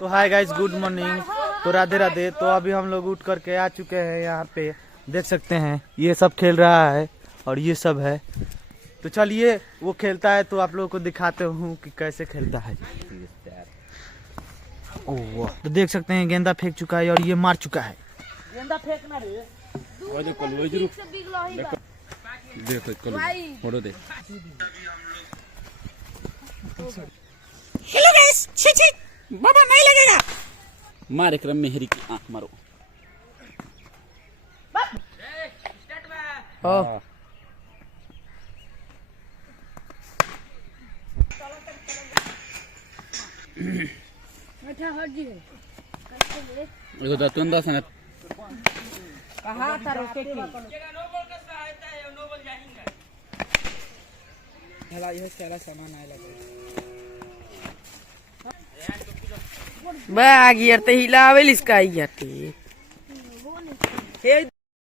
तो hi guys, good morning. तो राधे राधे। तो अभी हम लोग उठ करके आ चुके हैं यहाँ पे, देख सकते हैं ये सब खेल रहा है और ये सब है। तो चलिए वो खेलता है तो आप लोगों को दिखाते हूँ कि कैसे खेलता है। ओह, तो देख सकते हैं गेंदा फेंक चुका है और ये मार चुका है। गेंदा फेंकना रे। हेलो गाइस, छी छी बाबा नहीं लगेगा। मार क्रम में हरी की आंख मारो। देखो दतुन दास ने कहां था रोके की हला यह सारा सामान आए लगे बैग यार ते हिलावेल इसका यार ते